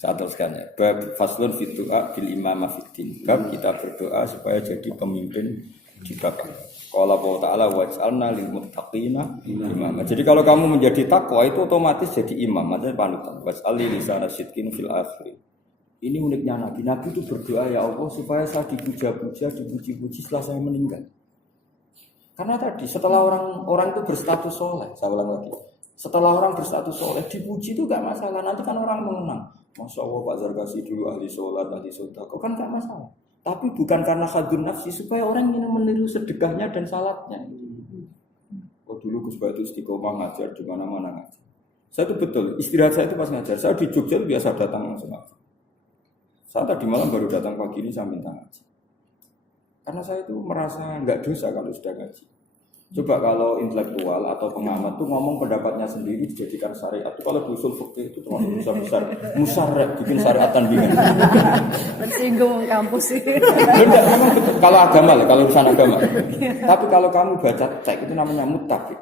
Saya teruskan ya. Bab faslun fit du'a bil imamah fiddin. Bab kita berdoa supaya jadi pemimpin di bab. Qala Allah Ta'ala waj'alna lil muttaqina imama. Jadi kalau kamu menjadi takwa itu otomatis jadi imam, maksudnya panutan. Was'ali lisana sidqin fil akhir. Ini uniknya Nabi. Nabi itu berdoa ya Allah supaya saya dipuja-puja, dipuji-puji setelah saya meninggal. Karena tadi setelah orang itu berstatus soleh, saya ulang lagi. Setelah orang berstatus soleh dipuji itu gak masalah. Nanti kan orang mengenang. Masya Allah Pak Zarkasi dulu ahli sholat, ahli sodako kan gak masalah. Tapi bukan karena khadun nafsi supaya orang ingin meniru sedekahnya dan salatnya. Oh dulu Gus Bayu itu istiqomah ngajar di mana-mana ngajar. Saya itu betul istirahat saya itu pas ngajar. Saya di Jogja biasa datang langsung ngajar. Saya tadi malam baru datang pagi ini saya minta ngaji. Karena saya itu merasa nggak dosa kalau sudah ngaji. Coba kalau intelektual atau pengamat tuh ngomong pendapatnya sendiri dijadikan syariat. Kalau di usul fikih itu termasuk besar-besar musyarak bikin syariatan bingung. Tersinggung kampus sih. Enggak, memang betul. Kalau agama lah, kalau urusan agama. Tapi kalau kamu baca teks itu namanya muttafik.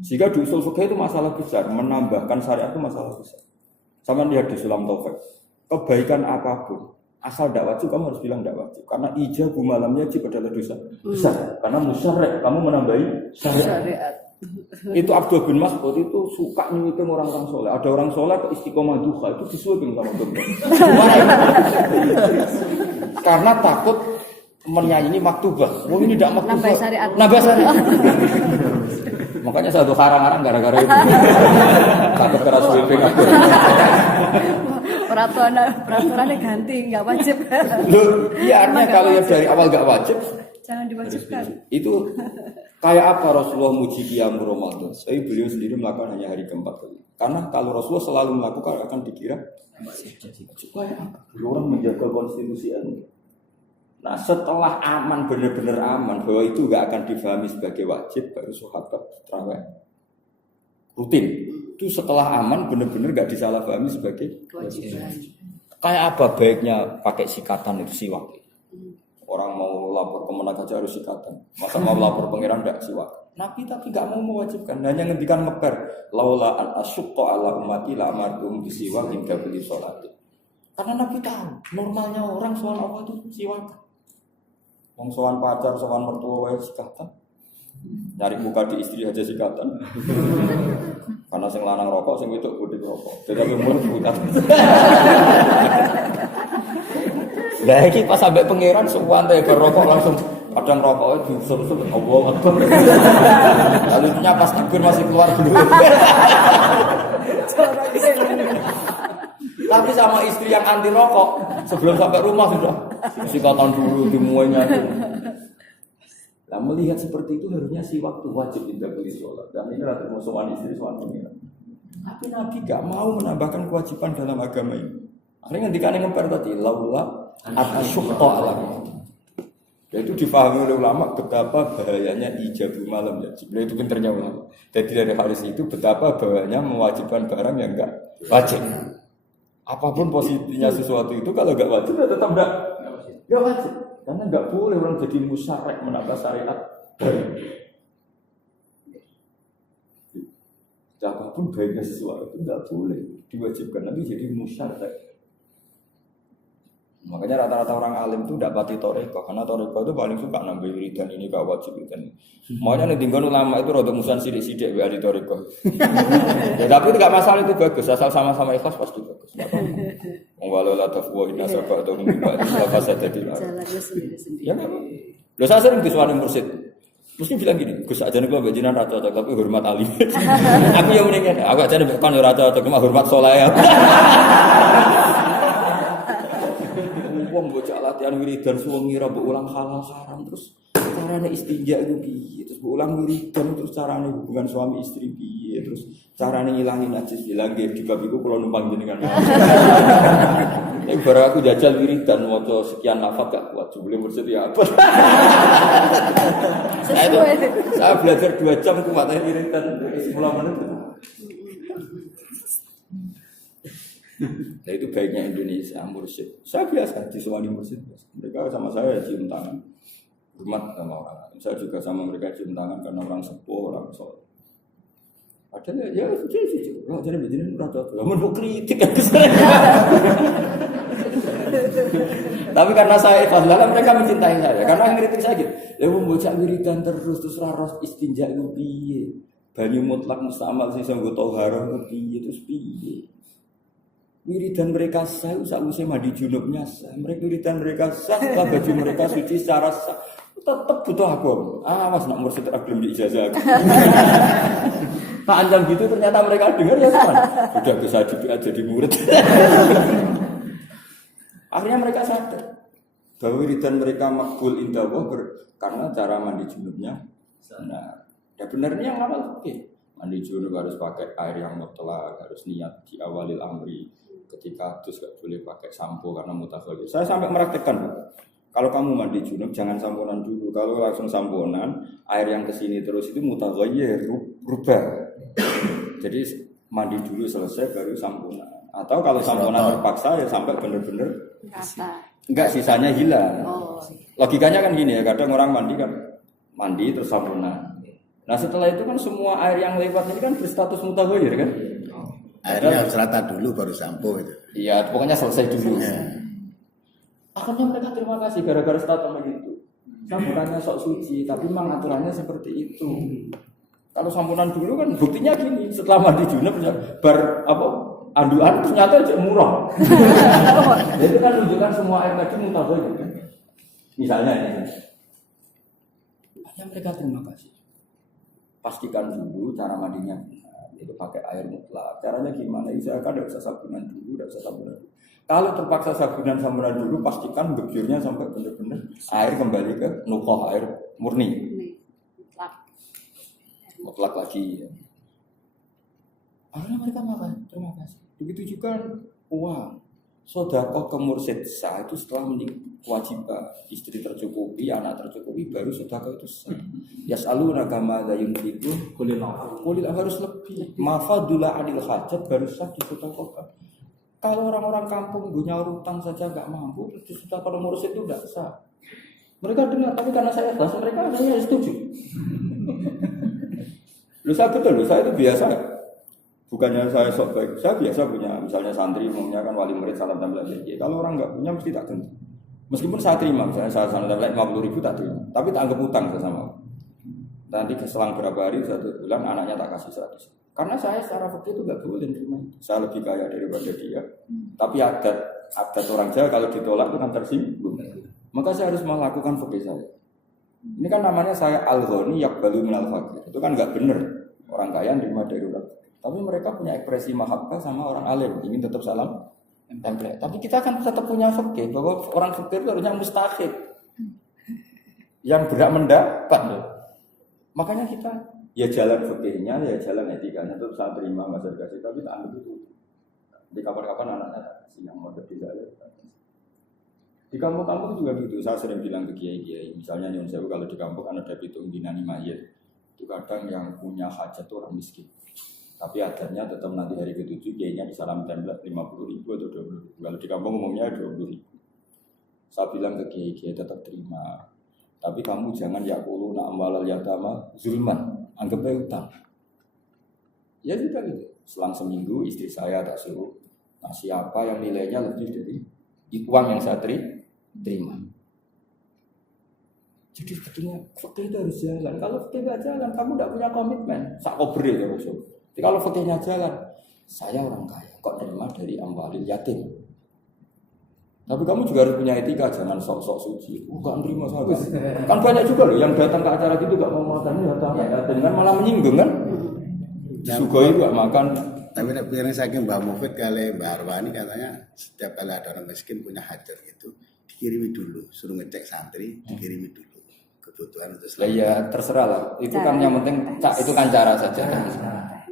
Jika di usul fikih itu masalah besar, menambahkan syariat itu masalah besar. Sama lihat di Sulam Taufik. Kebaikan apapun asal tidak wajib kamu harus bilang tidak wajib karena ijabu malamnya wajib adalah dosa besar karena musyarek kamu menambahi syariat. Itu Abdul bin Mas'ud itu suka nyuipin orang-orang soleh. Ada orang soleh ke istiqomah duha itu disuipin sama dokter karena takut menyanyi maktubah. Oh ini tidak maktubah nambah syariat. Makanya satu karang-karang gara-gara itu takut keras sweeping. Peraturannya ganti, nggak wajib. Loh, iya artinya kalau yang dari awal nggak wajib, jangan diwajibkan. Itu kayak apa Rasulullah muji qiyam Ramadan? Tapi beliau sendiri melakukan hanya hari keempat kali. Karena kalau Rasulullah selalu melakukan akan dikira supaya orang menjaga konstitusi ilmu. Nah setelah aman benar-benar aman bahwa itu nggak akan difahami sebagai wajib baru sahabat terawih rutin. Itu setelah aman benar-benar gak disalahpahami sebagai kewajiban. Kayak apa baiknya pakai sikatan itu siwak. Orang mau lapor ke Menak aja harus sikatan. Masa mau lapor pangeran gak siwak. Nabi tapi gak mau mewajibkan, hanya ngendikan ngeper. Laula an asyqa ala ummati la amartum bisiwak hingga beli sholat. Karena Nabi tahu normalnya orang soal Allah itu siwak. Wong soal pacar, soal mertua wae sikatan. Nyari muka di istri aja sikatan. Karena sing lanang rokok, sing wedok kudu rokok. Dadi umur buta. Lah iki pas sampai pangeran suwante rokok langsung padang rokoknya diusur-usur Allah Akbar. Lalu nya pas takbir masih keluar dulu. Tapi sama istri yang anti rokok sebelum sampai rumah sudah sikatan dulu dimuainya. Nah melihat seperti itu harusnya si waktu wajib tidak boleh sholat. Dan ini rata musuhan istri soal pengiran. Tapi Nabi gak mau menambahkan kewajiban dalam agama ini. Akhirnya ketika ngeper tadi laula asyqa alam. Itu difahami oleh ulama betapa bahayanya ijabu malam ya. Sebenarnya itu pinternya ulama. Jadi dari hadis itu betapa bahayanya mewajibkan barang yang enggak wajib. Apapun positifnya sesuatu itu kalau enggak wajib ya tetap enggak wajib. Karena enggak boleh orang jadi musyarek menambah syariat baru. Apapun baiknya sesuatu itu enggak boleh diwajibkan nanti jadi musyarek. Makanya rata-rata orang alim itu tidak pati toreko, karena toreko itu paling suka nambah wiridan ini gak wajib wiridan. Makanya nih tinggal ulama itu rada musan sidik-sidik di toreko. Ya, tapi itu gak masalah, itu bagus, asal sama-sama ikhlas pasti bagus. Walau la tafwa inna sabah atau mimba apa saja tidak. Ya kan? Lo saya sering disuarain mursid. Mesti bilang gini, Gus aja nih gue bajinan rata cocok tapi hormat alim. Aku yang mendingan, aku aja nih kan rata cocok cuma hormat soleh. Wong bocah latihan wiridan suwengi ra mbok ulang halal haram terus carane istinja itu piye terus mbok ulang wiridan terus carane hubungan suami istri piye terus carane ngilangin najis bilang nggih di bab iku kula numpang jenengan. Nek bareng aku jajal wiridan maca sekian lafaz gak kuat jebule mursid ya apa. Saya belajar 2 jam ku matane wiridan 10 menit. Nah itu baiknya Indonesia mursyid. Saya biasa disuani mursyid. Mereka sama saya cium tangan, hormat sama orang. Saya juga sama mereka cium tangan karena orang sepuh, orang soleh. Padahal ya suci. Lah jadi begini ora cocok. Lah mau kritik kan. Tapi karena saya ikhlas, mereka mencintai saya. Karena yang kritik saya gitu. Ya mau bocah wiridan terus raros istinja itu piye? Banyu mutlak mustamal sing nggo thaharah ku piye terus piye? Wiridan mereka sah, usah mandi junubnya sah. Wiridan mereka sah, setelah baju mereka suci secara sah. Tetap butuh aku. Mas nak mursyid belum diijazah aku. Pak Anjang gitu ternyata mereka dengar ya kan. Sudah bisa jadi murid. Akhirnya mereka sadar bahwa wiridan mereka makbul indah karena cara mandi junubnya. Nah, ya benernya yang awal oke. Mandi junub harus pakai air yang mutlak, harus niat di awalil amri. Ketika terus gak boleh pakai sampo karena mutakhir. Saya sampai meraktekkan. Kalau kamu mandi junub jangan samponan dulu. Kalau langsung samponan, air yang kesini terus itu mutakhir rubah. Jadi mandi dulu selesai baru samponan. Atau kalau samponan terpaksa ya sampai benar-benar enggak sisanya hilang. Logikanya kan gini ya, kadang orang mandi terus samponan. Nah setelah itu kan semua air yang lewat ini kan berstatus mutaghayir kan? Airnya harus rata dulu baru sampo itu. Iya, pokoknya selesai dulu. Akhirnya mereka terima kasih gara-gara status begitu. Samponannya sok suci, tapi memang aturannya seperti itu. Kalau samponan dulu kan buktinya gini, setelah mandi junub anduan ternyata cek murah. Jadi kan menunjukkan semua air tadi mutaghayir kan. Misalnya ini. Hanya mereka terima kasih. Pastikan dulu cara mandinya. Itu pakai air mutlak. Caranya gimana? Saya kan tidak usah sabunan dulu, tidak usah sabunan dulu. Kalau terpaksa sabunan dulu, pastikan gebjurnya sampai benar-benar air kembali ke nukoh air murni. Mutlak lagi. Akhirnya mereka makan, terima kasih. Begitu juga uang. Sedekah ke mursyid sah itu setelah kewajiban istri tercukupi, anak tercukupi, baru sedekah itu sah. Yas'aluna kama la yunfiqun qul harus lebih. Mafadula adil hajat baru sah disedekahkan. Kalau orang-orang kampung punya utang saja enggak mampu, disedekahkan mursyid itu enggak sah. Mereka dengar, tapi karena saya ikhlas, mereka hanya setuju. Saya itu biasa. Bukannya saya sok baik, saya biasa punya, misalnya santri umumnya kan wali murid salam tempel aja. Kalau orang nggak punya mesti tak ganti. Meskipun saya terima, misalnya saya salam tempel 50.000 tak terima, tapi tak anggap utang sama. Nanti selang berapa hari 1 bulan anaknya tak kasih 100. Karena saya secara fikih itu nggak boleh terima. Saya lebih kaya daripada dia. Tapi adat orang Jawa kalau ditolak itu kan tersinggung. Maka saya harus melakukan fikih saya. Ini kan namanya saya al-ghani yaqbalu minal faqir. Itu kan nggak benar. Orang kaya nerima dari orang. Tapi mereka punya ekspresi mahabbah sama orang alim, ingin tetap salam tempel. Tapi kita kan tetap punya fikih bahwa orang fikih itu harusnya mustahid. Yang berhak mendapat loh. Makanya kita ya jalan fikihnya, ya jalan etikanya itu saya terima masyarakat kasih, tapi tak ambil itu. Di kapan-kapan anaknya tak kasih yang mau di saya. Di kampung-kampung juga gitu. Saya sering bilang ke kiai-kiai, misalnya Nyon Sewu kalau di kampung kan ada pitung dinani mayit. Itu kadang yang punya hajat itu orang miskin. Tapi adatnya tetap nanti hari ke-7 kiainya disalam tempel 50.000 atau 20.000. Kalau di kampung umumnya 20.000. Saya bilang ke kiai tetap terima. Tapi kamu jangan yakulu na'amalal yatama zulman, anggap aja utang. Ya juga gitu. Selang seminggu istri saya tak suruh ngasih apa yang nilainya lebih dari uang yang saya terima. Jadi sebetulnya fakir itu harus jalan. Kalau fakir tidak jalan, kamu tidak punya komitmen. Sak kobril ya Rasul. Jadi kalau fakirnya jalan, saya orang kaya, kok terima dari amwalil yatim. Tapi kamu juga harus punya etika, jangan sok-sok suci. Enggak nerima saya. Kan banyak juga loh yang datang ke acara gitu enggak mau makan yatim kan malah menyinggung kan. Sugoi juga makan. Tapi pikiran saya Mbak Mufid kali Mbak Arwani katanya setiap kali ada orang miskin punya hajat gitu dikirimi dulu, suruh ngecek santri, dikirimi dulu kebutuhan itu. Ya terserah lah. Itu kan yang penting itu kan cara saja.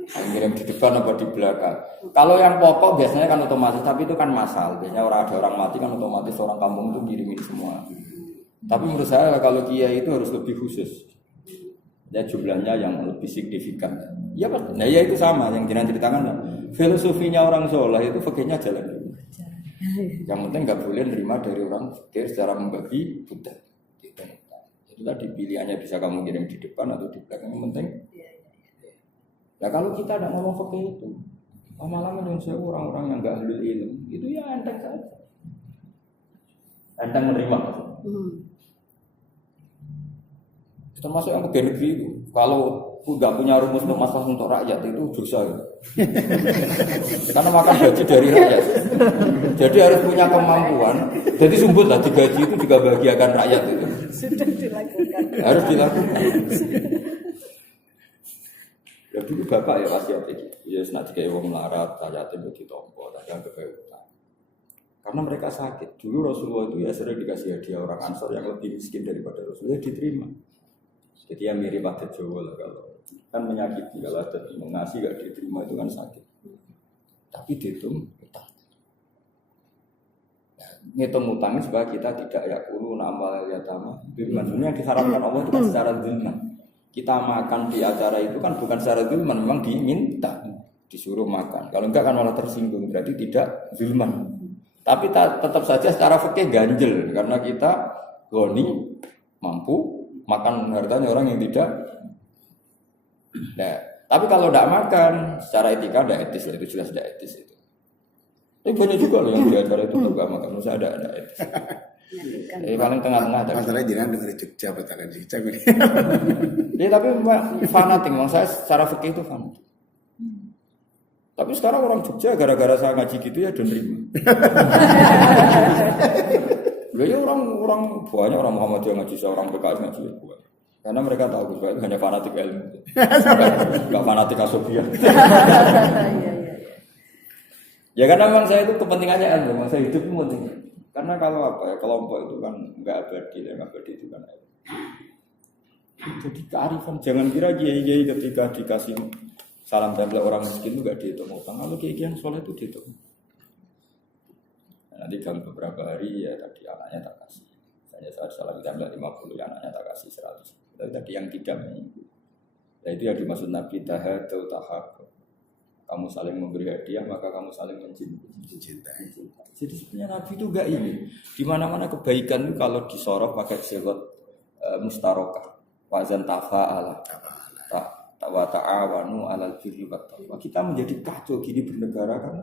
Ngirim di depan apa di belakang. Kalau yang pokok biasanya kan otomatis, tapi itu kan masal. Biasanya ada orang mati kan otomatis orang kampung itu ngirimin semua. Tapi menurut saya kalau kiai itu harus lebih khusus. Ya jumlahnya yang lebih signifikan. Ya Pak. Nah ya itu sama yang jenengan ceritakan. Filosofinya orang soleh itu fakirnya jalan. Yang penting nggak boleh nerima dari orang fakir secara membagi budak. Itu tadi pilihannya bisa kamu kirim di depan atau di belakang yang penting. Ya kalau kita tidak ngomong fikih itu, lama-lama Indonesia orang-orang yang nggak ahli ilmu itu ya enteng saja, enteng menerima. Termasuk yang pegawai negeri itu, kalau nggak punya rumus untuk masalah untuk rakyat itu dosa. Karena makan gaji dari rakyat. Jadi harus punya kemampuan. Jadi sumbut lah digaji itu juga bahagiakan rakyat itu. Sudah dilakukan. Harus dilakukan. Ya dulu bapak ya wasiat gitu. Ya senang dikai wong melarat, rakyat itu ditompo, tapi yang kebayotan. Karena mereka sakit. Dulu Rasulullah itu ya sering dikasih hadiah orang Ansor yang lebih miskin daripada Rasulullah, diterima. Jadi yang mirip adat Jawa lah kalau kan menyakiti, kalau adat ngasih gak diterima itu kan sakit. Tapi dihitung utang. Ngitung utangnya supaya kita tidak ya ulu nama yatama. Maksudnya diharapkan Allah itu kan secara zulman. Kita makan di acara itu kan bukan secara zulman, memang diminta, disuruh makan. Kalau enggak kan malah tersinggung, berarti tidak zulman. Tapi tetap saja secara fikih ganjel karena kita goni mampu makan hartanya orang yang tidak. Nah, tapi kalau tidak makan secara etika tidak etis, itu jelas tidak etis itu. Tapi banyak juga loh yang di acara itu nggak makan, masa ada etis. Paling tengah-tengah. Masalahnya jangan dengar Jogja batakan Jogja ini. Ya tapi fanatik, memang saya secara fikih itu fanatik. Tapi sekarang orang Jogja gara-gara saya ngaji gitu ya dan terima. Ya orang banyak orang Muhammadiyah ngaji, seorang PKS ngaji ya bukan. Karena mereka tahu bahwa itu hanya fanatik ilmu. Enggak fanatik asobia. Ya karena memang saya itu kepentingannya ilmu, memang saya hidup penting. Karena kalau apa ya, kelompok itu kan enggak abadi, yang abadi itu kan ilmu. Jadi kearifan, jangan kira kiai-kiai ketika dikasih salam tempel orang miskin itu enggak dihitung utang. Kalau kiai-kiai yang soleh itu dihitung. Nanti dalam beberapa hari ya tadi anaknya tak kasih. Misalnya saat salam tempel 50 ya anaknya tak kasih 100. Tapi tadi yang tidak mengibu. Ya itu yang dimaksud Nabi tahadu tahab. Kamu saling memberi hadiah maka kamu saling mencintai. Jadi sebenarnya Nabi itu enggak ini. Di mana-mana kebaikan itu kalau disorot pakai sigot mustarokah. Wazan tafa'ala. Wa ta'awanu 'alal birri wat taqwa. Kita menjadi kacau gini bernegara kan.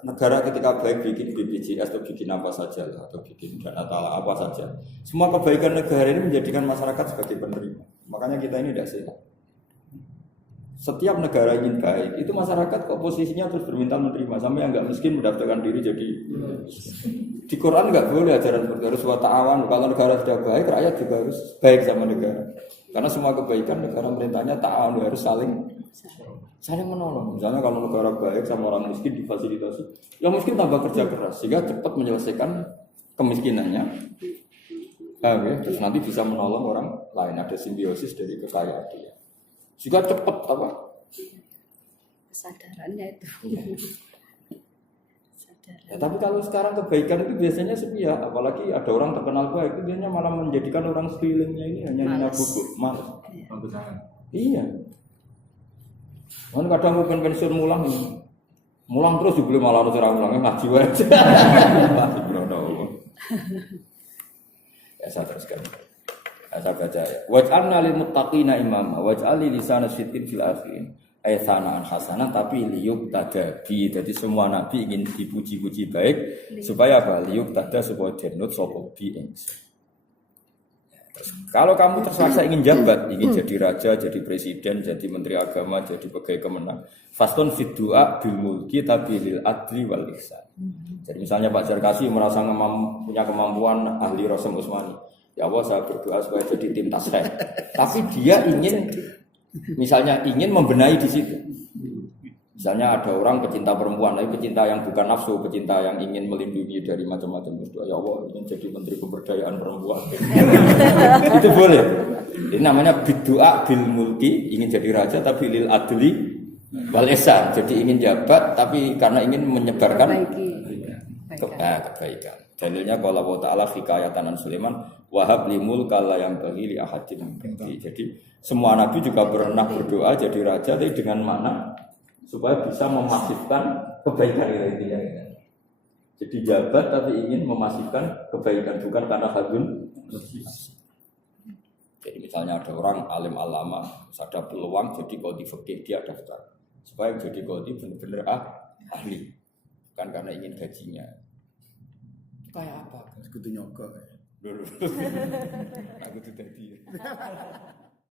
Negara ketika baik bikin BPJS atau bikin apa saja lah, atau bikin dana tala apa saja. Semua kebaikan negara ini menjadikan masyarakat sebagai penerima. Makanya kita ini tidak sehat. Setiap negara ingin baik, itu masyarakat kok posisinya terus berminta menerima. Sampai yang nggak miskin mendaftarkan diri jadi. Di Quran nggak boleh ajaran harus wa ta'awan. Kalau negara sudah baik, rakyat juga harus baik sama negara. Karena semua kebaikan negara perintahnya ta'awan, harus saling menolong. Misalnya kalau negara baik sama orang miskin difasilitasi, yang miskin tambah kerja keras sehingga cepat menyelesaikan kemiskinannya. Terus nanti bisa menolong orang lain, ada simbiosis dari kekayaan dia. Sehingga cepat apa? Kesadarannya itu. Ya, tapi kalau sekarang kebaikan itu biasanya sepihak, apalagi ada orang terkenal baik itu biasanya malah menjadikan orang sekelilingnya ini hanya bubuk, malas. Iya. Kan kadang mau pensiun mulang terus juga malah harus orang mulangnya ngaji aja. Masih berono. Ya saya teruskan. Saya baca ya. Waj'alna lil muttaqina imama waj'al lisana sidqin fil akhirin. Ayatana hasanah tapi liyuk tadabi. Jadi semua nabi ingin dipuji-puji baik supaya apa? Liyuk tada supaya denut sapa bi ingsun. Kalau kamu terpaksa ingin jabat, ingin jadi raja, jadi presiden, jadi menteri agama, jadi pegawai kemenang, fastun fid du'a bil mulki tapi lil adli wal ihsan. Jadi misalnya Pak Jarkasi merasa punya kemampuan ahli Rasul Usmani, ya Allah saya berdoa supaya jadi tim tasreh. Tapi dia ingin, misalnya ingin membenahi di situ. Misalnya ada orang pecinta perempuan, tapi pecinta yang bukan nafsu, pecinta yang ingin melindungi dari macam-macam musibah. Ya Allah, ingin jadi menteri pemberdayaan perempuan. Itu boleh. Ini namanya biddu'a bil mulki, ingin jadi raja tapi lil adli wal ihsan. Jadi ingin jabat tapi karena ingin menyebarkan kebaikan. Dalilnya qala wa ta'ala hikayatan an Sulaiman wa hab li mulka la yang bagi li ahadin. Jadi semua nabi juga pernah berdoa jadi raja tapi dengan mana? Supaya bisa memasifkan kebaikan itu. Jadi jabat tapi ingin memasifkan kebaikan bukan karena hadun. Jadi Misalnya ada orang alim alama, terus ada peluang jadi qadhi fikih, dia daftar. Supaya jadi qadhi benar-benar ahli. Bukan karena ingin gajinya. Kayak apa? Kudu nyogok. Dulu. Aku tuh tadi.